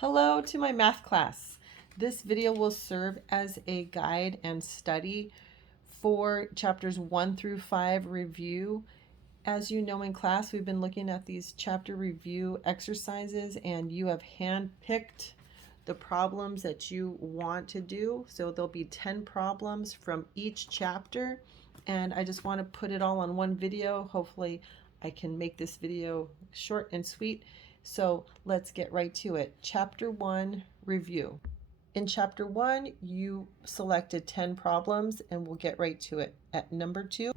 Hello to my math class. This video will serve as a guide and study for chapters 1 through 5 review. As you know, in class, we've been looking at these chapter review exercises, and you have handpicked the problems that you want to do. So there'll be 10 problems from each chapter, and I just want to put it all on one video. Hopefully I can make this video short and sweet. So let's get right to it. Chapter 1 review. In chapter 1, you selected 10 problems, and we'll get right to it. At number 2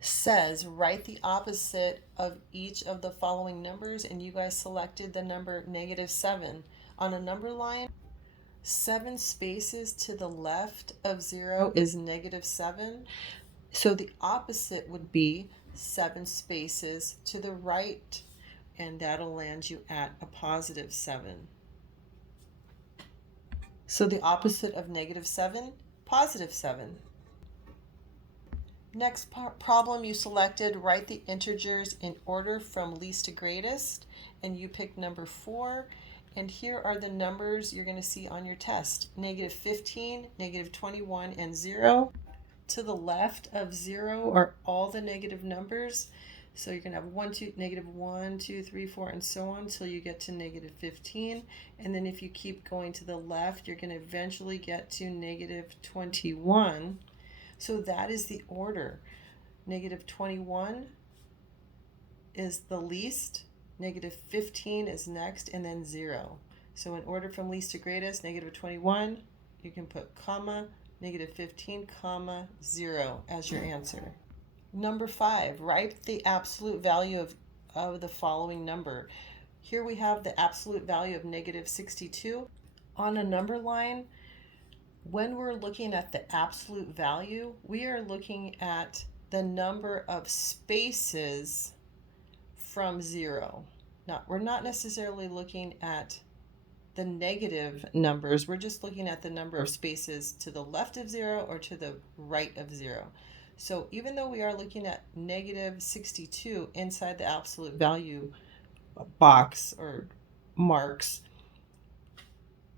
says write the opposite of each of the following numbers, and you guys selected the number -7. On a number line, 7 spaces to the left of 0 is -7. So the opposite would be 7 spaces to the right, and that'll land you at a +7. So the opposite of -7, +7. Next problem you selected, write the integers in order from least to greatest, and you picked number 4. And here are the numbers you're going to see on your test. -15, -21, and 0. To the left of 0 are all the negative numbers. So you're going to have -1, 2, 3, 4, and so on until you get to -15. And then if you keep going to the left, you're going to eventually get to -21. So that is the order. -21 is the least, -15 is next, and then 0. So in order from least to greatest, -21, you can put comma, -15, comma, 0 as your answer. Number 5, write the absolute value of the following number. Here we have the absolute value of -62. On a number line, when we're looking at the absolute value, we are looking at the number of spaces from 0. Now, we're not necessarily looking at the negative numbers. We're just looking at the number of spaces to the left of 0 or to the right of 0. So even though we are looking at -62 inside the absolute value box or marks,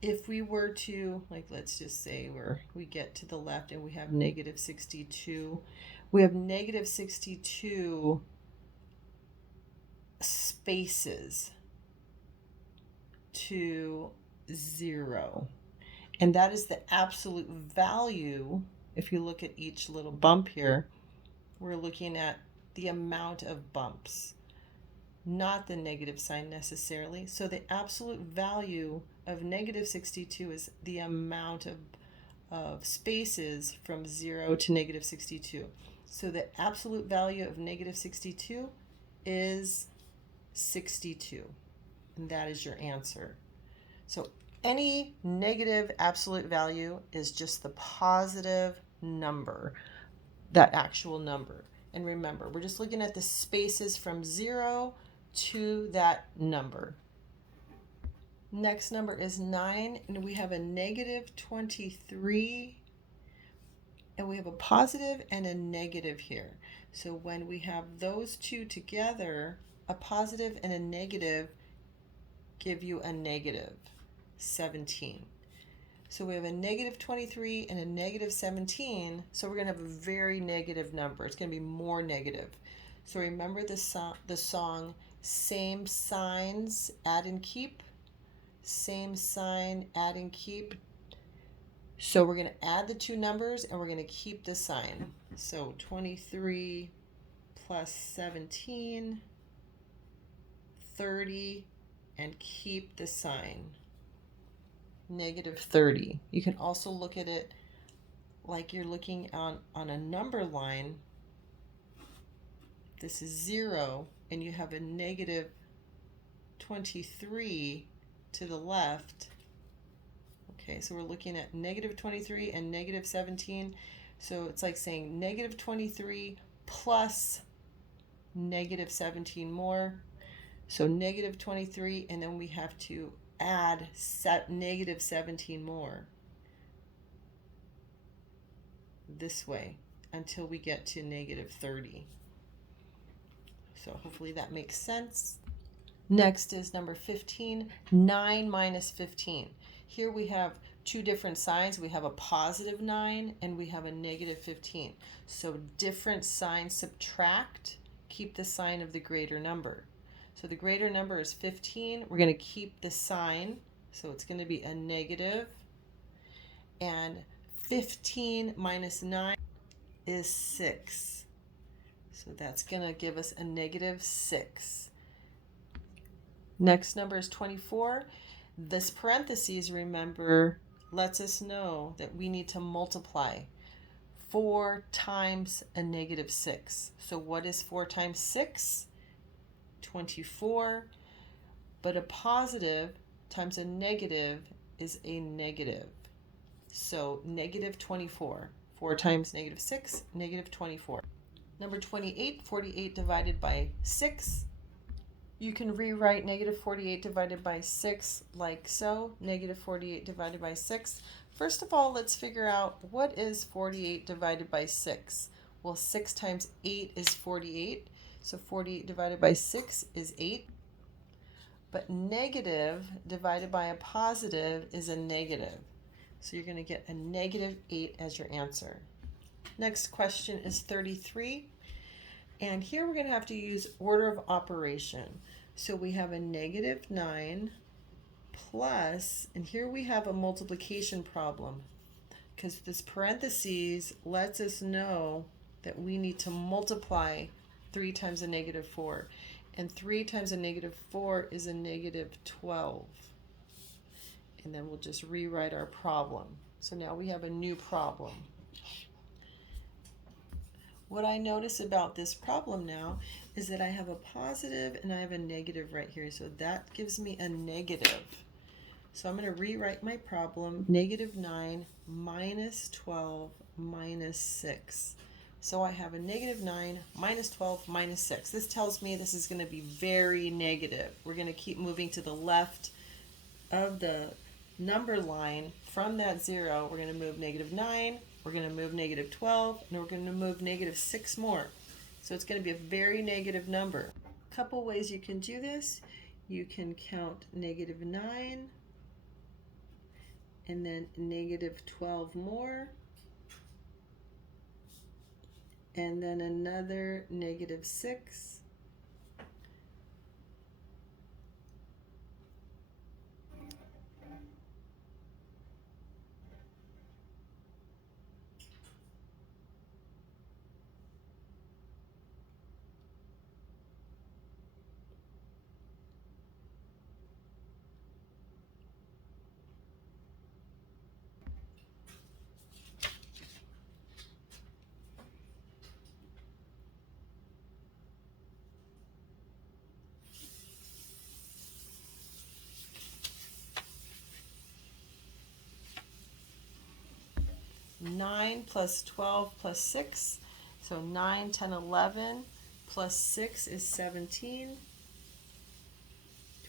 if we were to, let's just say we get to the left and we have -62, we have -62 spaces to 0. And that is the absolute value. If you look at each little bump here, we're looking at the amount of bumps, not the negative sign necessarily. So the absolute value of -62 is the amount of spaces from 0 to -62. So the absolute value of -62 is 62. And that is your answer. So any negative absolute value is just the positive number, that actual number. And remember, we're just looking at the spaces from 0 to that number. Next number is 9, and we have a -23, and we have a positive and a negative here. So when we have those two together, a positive and a negative give you a -17. So we have a -23 and a -17, so we're going to have a very negative number. It's going to be more negative. So remember the song, Same Signs, Add and Keep. Same sign, add and keep. So we're going to add the two numbers and we're going to keep the sign. So 23 plus 17, 30, and keep the sign. -30. You can also look at it like you're looking on a number line. This is 0, and you have a -23 to the left. Okay, so we're looking at -23 and -17. So it's like saying -23 plus -17 more. So -23, and then we have to add -17 more this way until we get to -30. So hopefully that makes sense. Next is number 15, 9 minus 15. Here we have two different signs. We have a positive 9 and we have a negative 15. So different signs subtract, keep the sign of the greater number. So the greater number is 15. We're going to keep the sign. So it's going to be a negative. And 15 minus 9 is 6. So that's going to give us a negative 6. Next number is 24. This parentheses, remember, lets us know that we need to multiply 4 times a negative 6. So what is 4 times 6? 24. But a positive times a negative is a negative. So negative 24. 4 times negative 6, negative 24. Number 28, 48 divided by 6. You can rewrite negative 48 divided by 6 like so. Negative 48 divided by 6. First of all, let's figure out what is 48 divided by 6. Well, 6 times 8 is 48. So 48 divided by 6 is 8. But negative divided by a positive is a negative. So you're going to get a negative 8 as your answer. Next question is 33. And here we're going to have to use order of operation. So we have a negative 9 plus, and here we have a multiplication problem because this parentheses lets us know that we need to multiply 3 times a negative 4. And 3 times a negative 4 is a negative 12. And then we'll just rewrite our problem. So now we have a new problem. What I notice about this problem now is that I have a positive and I have a negative right here. So that gives me a negative. So I'm going to rewrite my problem. Negative 9 minus 12 minus 6. So I have a negative 9 minus 12 minus 6. This tells me this is going to be very negative. We're going to keep moving to the left of the number line. From that 0, we're going to move negative 9. We're going to move negative 12, and we're going to move negative 6 more. So it's going to be a very negative number. A couple ways you can do this. You can count negative 9, and then negative 12 more, and then another negative 6. Nine plus 12 plus 6, so 9, 10, 11 plus 6 is 17,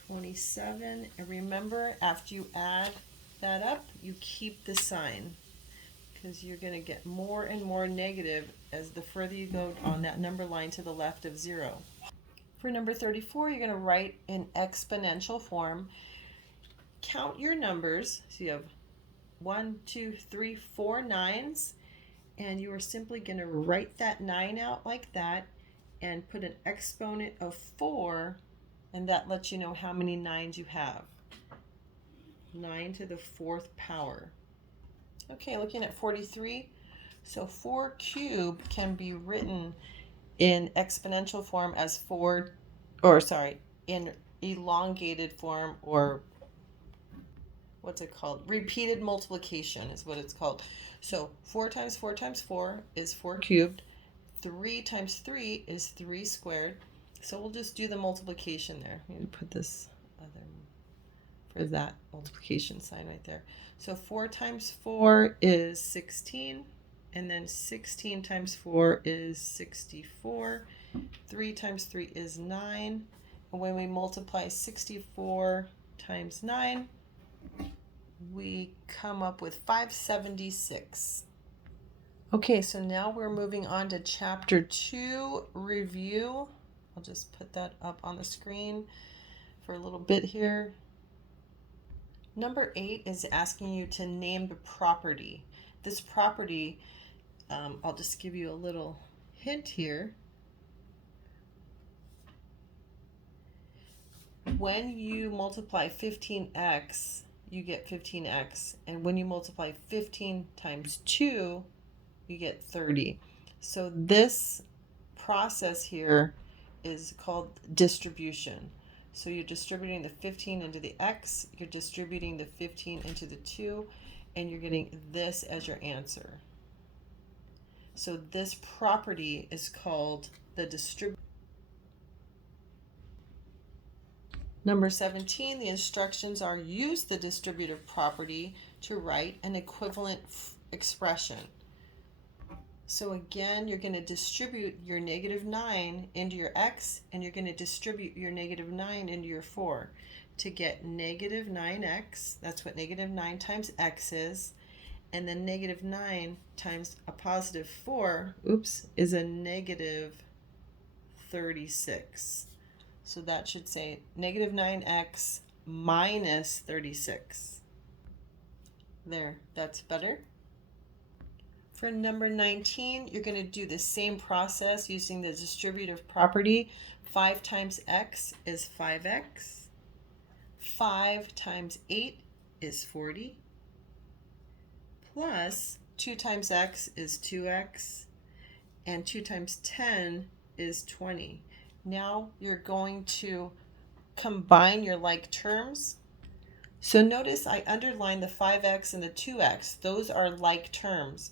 27. And remember, after you add that up, you keep the sign because you're going to get more and more negative as the further you go on that number line to the left of 0. For number 34, you're going to write in exponential form. Count your numbers. So you have 1, 2, 3, 4 9s, and you are simply going to write that 9 out like that and put an exponent of 4, and that lets you know how many 9s you have. 9 to the 4th power. Okay, looking at 43. So 4 cubed can be written in exponential form as in elongated form, or what's it called? Repeated multiplication is what it's called. So 4 times 4 times 4 is 4 cubed. 3 times 3 is 3 squared. So we'll just do the multiplication there. I'm going to put this other for that multiplication sign right there. So 4 times 4 is 16. And then 16 times 4 is 64. 3 times 3 is 9. And when we multiply 64 times 9, we come up with 576. Okay, so now we're moving on to Chapter 2, Review. I'll just put that up on the screen. for a little bit here. Number 8 is asking you to name the property. This property, I'll just give you a little hint here. When you multiply 15x, you get 15x. And when you multiply 15 times 2, you get 30. So this process here is called distribution. So you're distributing the 15 into the x, you're distributing the 15 into the 2, and you're getting this as your answer. So this property is called the distribution. Number 17, the instructions are use the distributive property to write an equivalent expression. So again, you're going to distribute your -9 into your x, and you're going to distribute your -9 into your 4 to get -9x. That's what -9 times x is. And then -9 times a +4, is a -36. So that should say -9x minus 36. There, that's better. For number 19, you're going to do the same process using the distributive property. 5 times x is 5x. 5 times 8 is 40. Plus 2 times x is 2x. And 2 times 10 is 20. Now you're going to combine your like terms. So notice I underlined the 5x and the 2x. Those are like terms.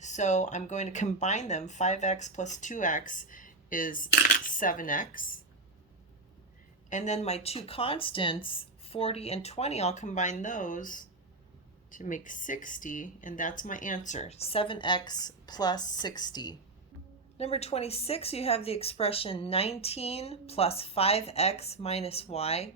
So I'm going to combine them. 5x plus 2x is 7x. And then my two constants, 40 and 20, I'll combine those to make 60, and that's my answer, 7x plus 60. Number 26, you have the expression 19 plus 5x minus y.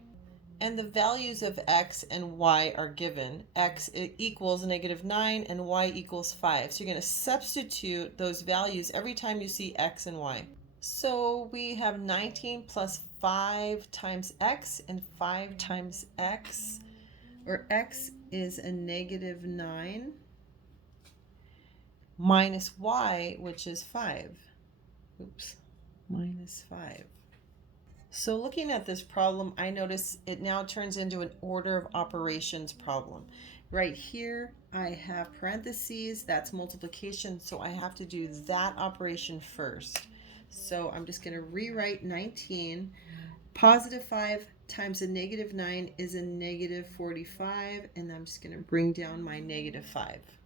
And the values of x and y are given. X equals -9 and y equals 5. So you're going to substitute those values every time you see x and y. So we have 19 plus 5 times x, and 5 times x, or x is a -9, minus y, which is 5. Minus 5. So looking at this problem, I notice it now turns into an order of operations problem. Right here, I have parentheses, that's multiplication, so I have to do that operation first. So I'm just going to rewrite 19. Positive 5 times a -9 is a -45, and I'm just going to bring down my -5.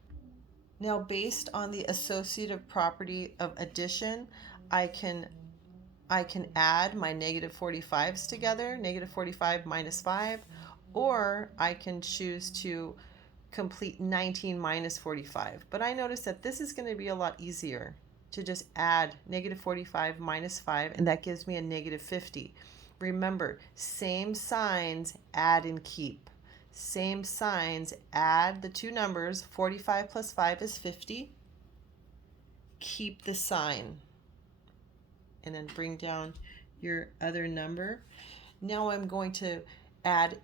Now, based on the associative property of addition, I can add my -45s together, -45 minus 5, or I can choose to complete 19 minus 45. But I notice that this is going to be a lot easier to just add -45 minus 5, and that gives me a -50. Remember, same signs, add and keep. Same signs, add the two numbers, 45 plus 5 is 50. Keep the sign. And then bring down your other number. Now I'm going to add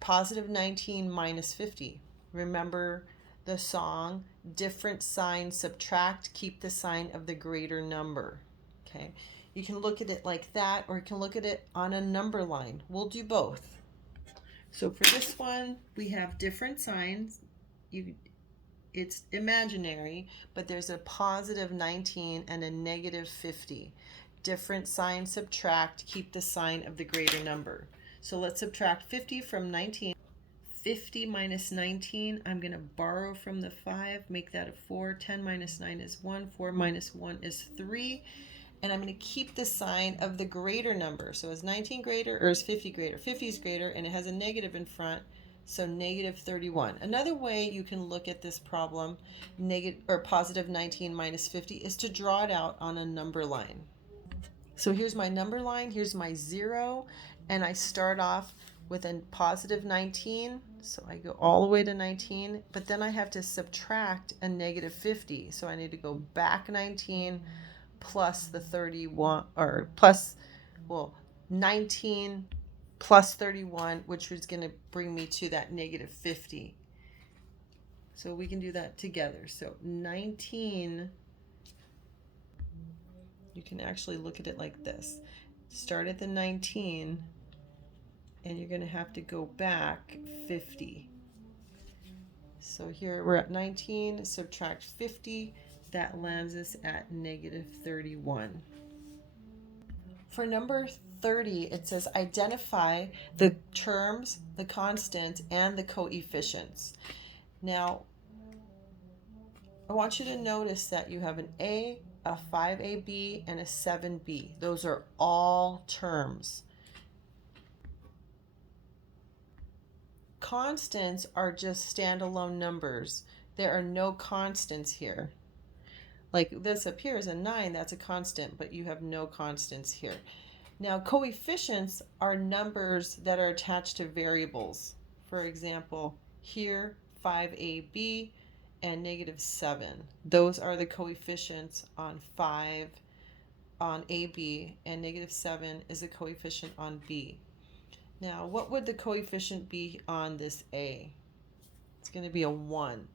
positive 19 minus 50. Remember the song, different sign, subtract, keep the sign of the greater number. Okay, you can look at it like that, or you can look at it on a number line. We'll do both. So for this one, we have different signs. It's imaginary, but there's a positive 19 and a -50. Different sign, subtract, keep the sign of the greater number. So let's subtract 50 from 19. 50 minus 19, I'm going to borrow from the 5, make that a 4. 10 minus 9 is 1. 4 minus 1 is 3. And I'm going to keep the sign of the greater number. So is 19 greater or is 50 greater? 50 is greater, and it has a negative in front, so -31. Another way you can look at this problem, positive 19 minus 50, is to draw it out on a number line. So here's my number line, here's my 0, and I start off with a positive 19, so I go all the way to 19, but then I have to subtract a -50, so I need to go back 19 plus the 31, or plus, 19 plus 31, which was going to bring me to that negative 50. So we can do that together. So 19, you can actually look at it like this. Start at the 19, and you're going to have to go back 50. So here we're at 19, subtract 50, that lands us at negative 31. For number 30, it says identify the terms, the constants, and the coefficients. Now, I want you to notice that you have an A, a 5AB, and a 7B. Those are all terms. Constants are just standalone numbers. There are no constants here. Like this up here is a 9, that's a constant, but you have no constants here. Now, coefficients are numbers that are attached to variables. For example, here 5AB and negative 7. Those are the coefficients on 5 on AB, and negative 7 is a coefficient on B. Now, what would the coefficient be on this A? It's going to be a 1.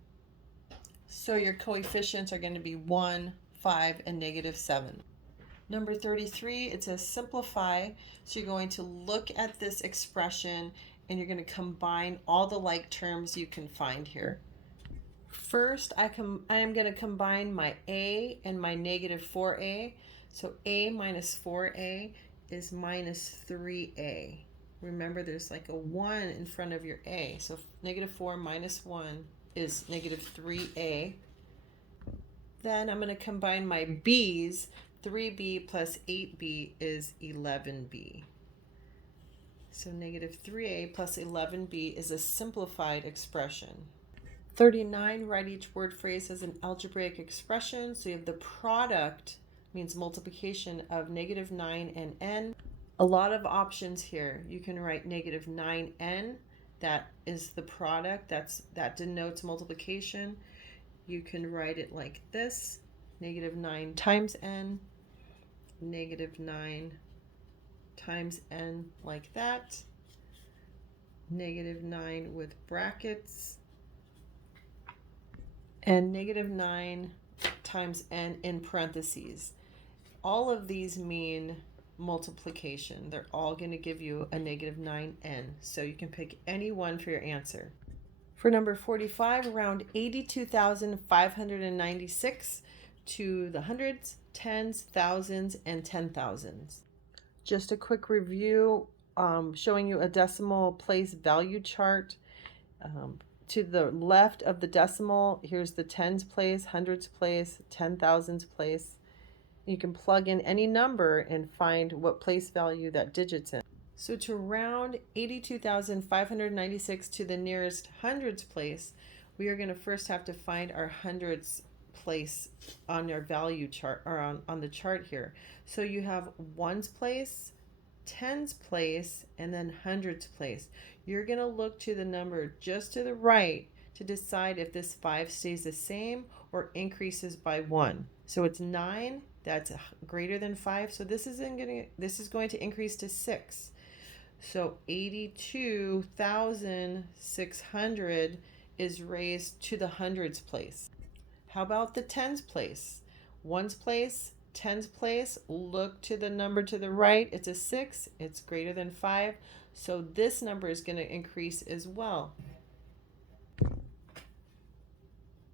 So your coefficients are going to be 1, 5, and negative 7. Number 33, it says simplify. So you're going to look at this expression and you're going to combine all the like terms you can find here. First, I am going to combine my A and my negative 4A. So A minus 4A is minus 3A. Remember, there's like a 1 in front of your A. So negative 4 minus 1 is negative 3A. Then I'm going to combine my B's. 3B plus 8B is 11B. So negative 3A plus 11B is a simplified expression. 39, write each word phrase as an algebraic expression. So you have the product, means multiplication of negative 9 and n. A lot of options here. You can write negative 9n, that is the product, that denotes multiplication. You can write it like this, negative 9 times n, negative 9 times n like that, negative 9 with brackets, and negative 9 times n in parentheses. All of these mean multiplication. They're all going to give you a negative 9n, so you can pick any one for your answer. For number 45, round 82,596 to the hundreds, tens, thousands, and 10,000s. Just a quick review, showing you a decimal place value chart. To the left of the decimal, here's the tens place, hundreds place, 10,000s place. You can plug in any number and find what place value that digit's in. So to round 82,596 to the nearest hundreds place, we are going to first have to find our hundreds place on our value chart, or on the chart here. So you have ones place, tens place, and then hundreds place. You're going to look to the number just to the right to decide if this 5 stays the same or increases by 1. So it's 9, that's greater than 5, so this is going to increase to 6. So 82,600 is raised to the hundreds place. How about the tens place? Ones place, tens place, look to the number to the right. It's a 6. It's greater than 5. So this number is going to increase as well.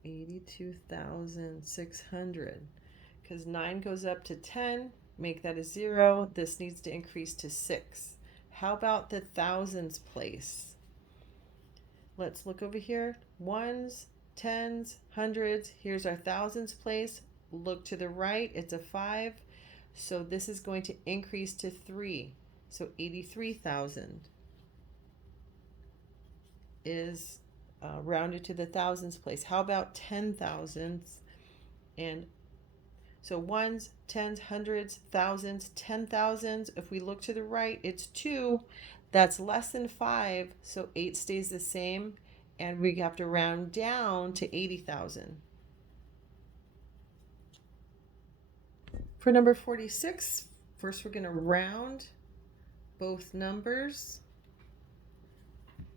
82,600. Because 9 goes up to 10. Make that a 0. This needs to increase to 6. How about the thousands place? Let's look over here. Ones, tens, hundreds. Here's our thousands place. Look to the right. It's a 5. So this is going to increase to 3. So 83,000 is rounded to the thousands place. How about 10,000s? And so ones, tens, hundreds, thousands, 10,000s. If we look to the right, it's 2. That's less than 5, so 8 stays the same, and we have to round down to 80,000. For number 46, first we're going to round both numbers.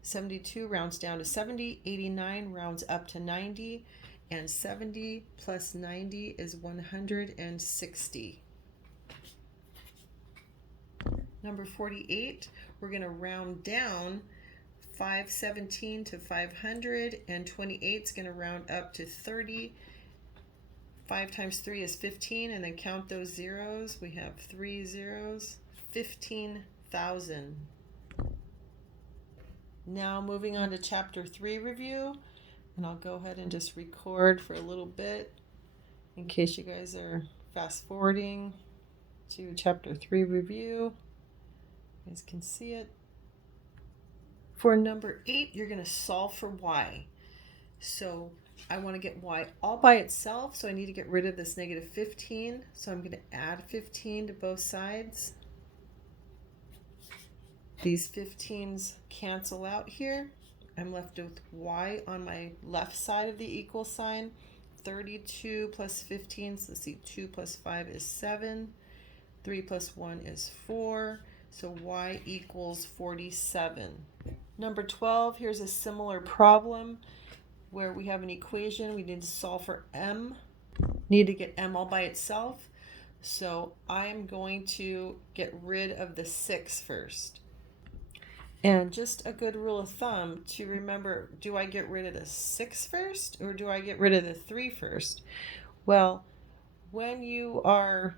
72 rounds down to 70, 89 rounds up to 90, and 70 plus 90 is 160. Number 48, we're going to round down 517 to 500, and 28 is going to round up to 30. 5 times 3 is 15, and then count those zeros. We have 3 zeros, 15,000. Now moving on to chapter 3 review, and I'll go ahead and just record for a little bit in case you guys are fast forwarding to chapter 3 review. You guys can see it. For number 8, you're going to solve for y. So I want to get y all by itself, so I need to get rid of this negative 15. So I'm going to add 15 to both sides. These 15s cancel out here. I'm left with y on my left side of the equal sign. 32 plus 15, so let's see, 2 plus 5 is 7. 3 plus 1 is 4. So y equals 47. Number 12, here's a similar problem where we have an equation. We need to solve for m. Need to get m all by itself. So I'm going to get rid of the 6 first. And just a good rule of thumb to remember, do I get rid of the 6 first or do I get rid of the 3 first? Well, when you are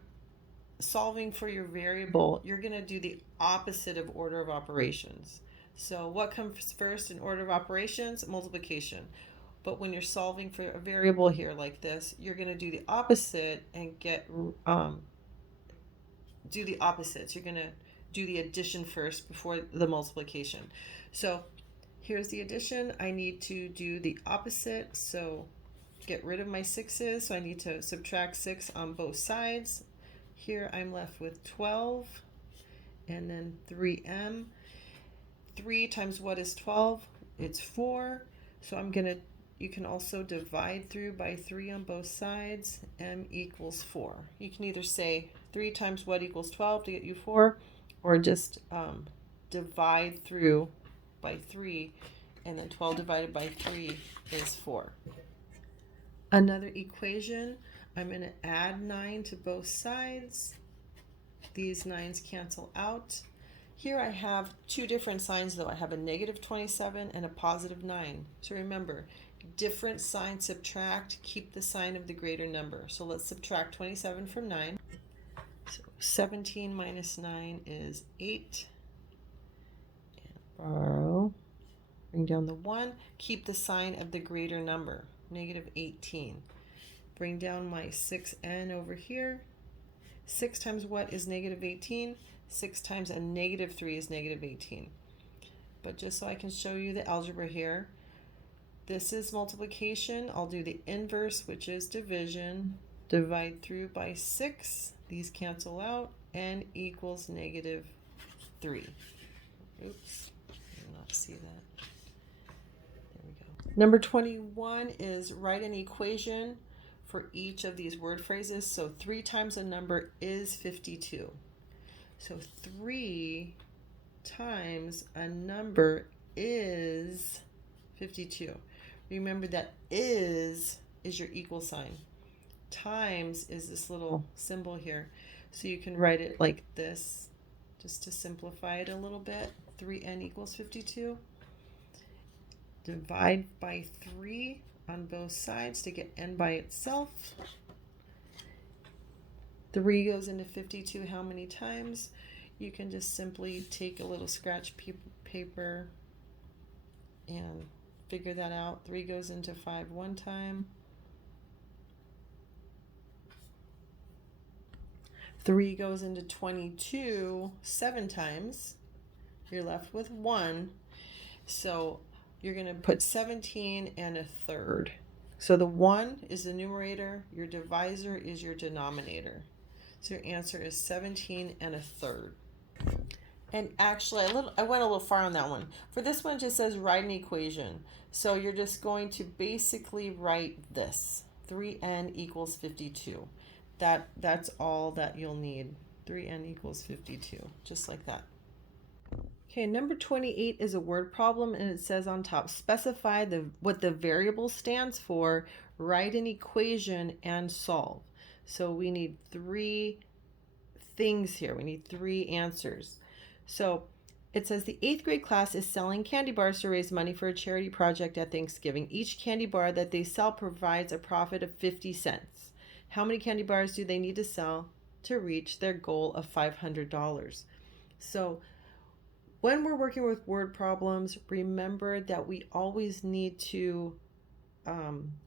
solving for your variable, you're going to do the opposite of order of operations. So what comes first in order of operations? Multiplication. But when you're solving for a variable here like this, you're going to do the opposite and do the opposites. You're going to do the addition first before the multiplication. So here's the addition. I need to do the opposite. So get rid of my 6's. So I need to subtract 6 on both sides. Here I'm left with 12 and then 3m. 3 times what is 12? It's 4. So you can also divide through by 3 on both sides. M equals 4. You can either say 3 times what equals 12 to get you 4, or just divide through by 3, and then 12 divided by 3 is 4. Another equation, I'm going to add 9 to both sides. These 9's cancel out. Here I have two different signs though. I have a negative 27 and a positive 9. So remember, different signs subtract, keep the sign of the greater number. So let's subtract 27 from 9. So 17 minus 9 is 8. And borrow. Bring down the 1. Keep the sign of the greater number, negative 18. Bring down my 6n over here. 6 times what is negative 18? 6 times a negative 3 is negative 18. But just so I can show you the algebra here, this is multiplication. I'll do the inverse, which is division. Divide through by 6. These cancel out. N equals negative 3. Oops, I did not see that. There we go. Number 21 is write an equation for each of these word phrases. So 3 times a number is 52. So 3 times a number is 52. Remember that is your equal sign. Times is this little symbol here. So you can write it like this, just to simplify it a little bit. 3n equals 52. Divide by 3 on both sides to get n by itself. 3 goes into 52 how many times? You can just simply take a little scratch paper and figure that out. 3 goes into 5 one time. 3 goes into 22 7 times. You're left with 1. So you're going to put 17 and a third. So the 1 is the numerator, your divisor is your denominator. So your answer is 17 and a third. And actually, I went a little far on that one. For this one, it just says write an equation. So you're just going to basically write this. 3n equals 52. That's all that you'll need. 3n equals 52, just like that. Okay, number 28 is a word problem, and it says on top, specify what the variable stands for, write an equation, and solve. So we need three things here. We need three answers. So it says the 8th grade class is selling candy bars to raise money for a charity project at Thanksgiving. Each candy bar that they sell provides a profit of 50 cents. How many candy bars do they need to sell to reach their goal of $500? So when we're working with word problems, remember that we always need to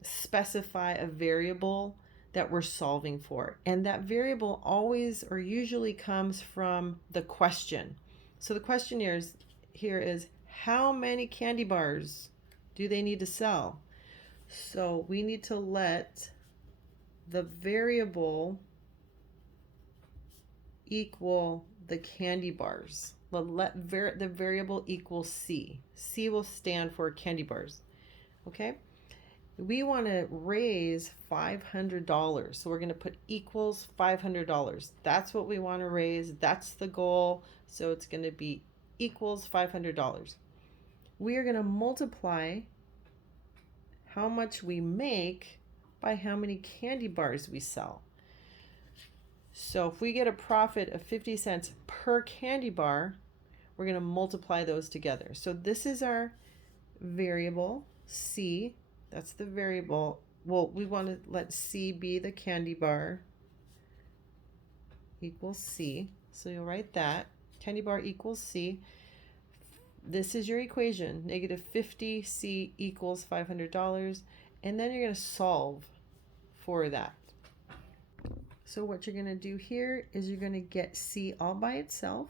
specify a variable that we're solving for. And that variable always or usually comes from the question. So the question here is how many candy bars do they need to sell? So we need to let the variable equal the candy bars. Let the variable equal C. C will stand for candy bars. Okay? We want to raise $500. So we're going to put equals $500. That's what we want to raise. That's the goal. So it's going to be equals $500. We are going to multiply how much we make by how many candy bars we sell. So if we get a profit of 50 cents per candy bar, we're going to multiply those together. So this is our variable, C. That's the variable. Well, we want to let C be the candy bar equals C. So you'll write that. Candy bar equals C. This is your equation. Negative 50C equals $500. And then you're going to solve for that. So what you're going to do here is you're going to get C all by itself.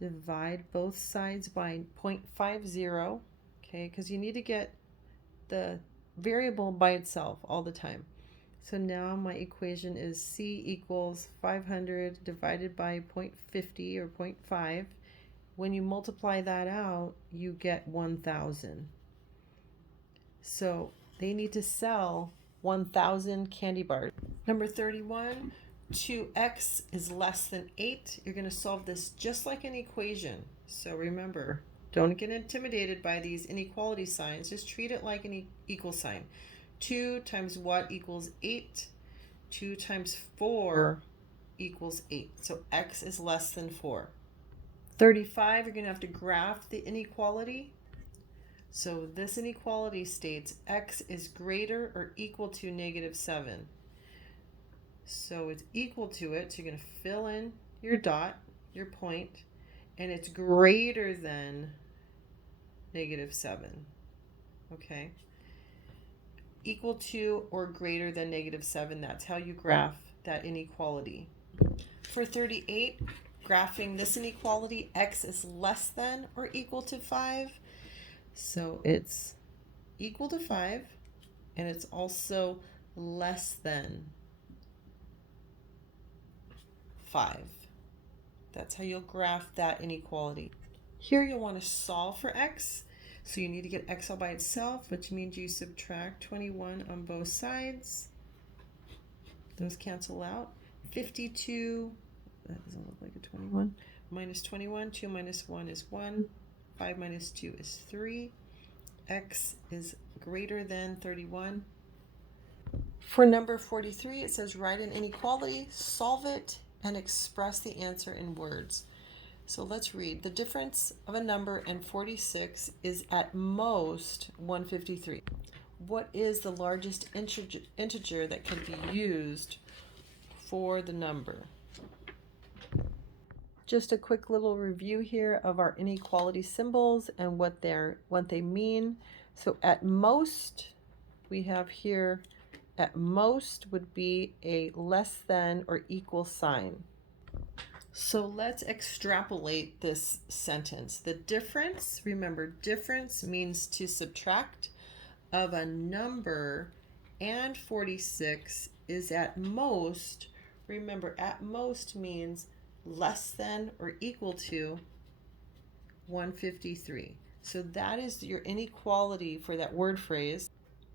Divide both sides by 0.50. Okay, because you need to get the variable by itself all the time. So now my equation is C equals 500 divided by 0.50 or 0.5. When you multiply that out, you get 1,000. So they need to sell 1,000 candy bars. Number 31, 2x is less than 8. You're going to solve this just like an equation. So remember, don't get intimidated by these inequality signs. Just treat it like an equal sign. 2 times what equals 8? 2 times 4 equals 8. So x is less than 4. 35, you're going to have to graph the inequality. So this inequality states x is greater or equal to negative 7. So it's equal to it. So you're going to fill in your dot, your point, and it's greater than negative 7. Okay? Equal to or greater than negative 7. That's how you graph that inequality. For 38, graphing this inequality, x is less than or equal to 5. So it's equal to 5, and it's also less than 5. That's how you'll graph that inequality. Here you'll want to solve for x. So you need to get x all by itself, which means you subtract 21 on both sides. Those cancel out. 52, that doesn't look like a 21, minus 21, 2 minus 1 is 1, 5 minus 2 is 3. X is greater than 31. For number 43, it says write an inequality, solve it, and express the answer in words. So let's read. The difference of a number and 46 is at most 153. What is the largest integer that can be used for the number? Just a quick little review here of our inequality symbols and what they mean. So at most, we have here, at most would be a less than or equal sign. So let's extrapolate this sentence. The difference, remember, difference means to subtract, of a number and 46 is at most. Remember, at most means less than or equal to 153. So that is your inequality for that word phrase.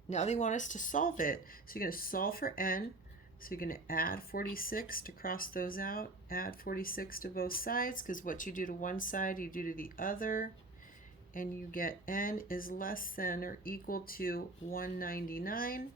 Now they want us to solve it. So you're going to solve for n. So you're going to add 46 to cross those out, add 46 to both sides, because what you do to one side, you do to the other, and you get n is less than or equal to 199.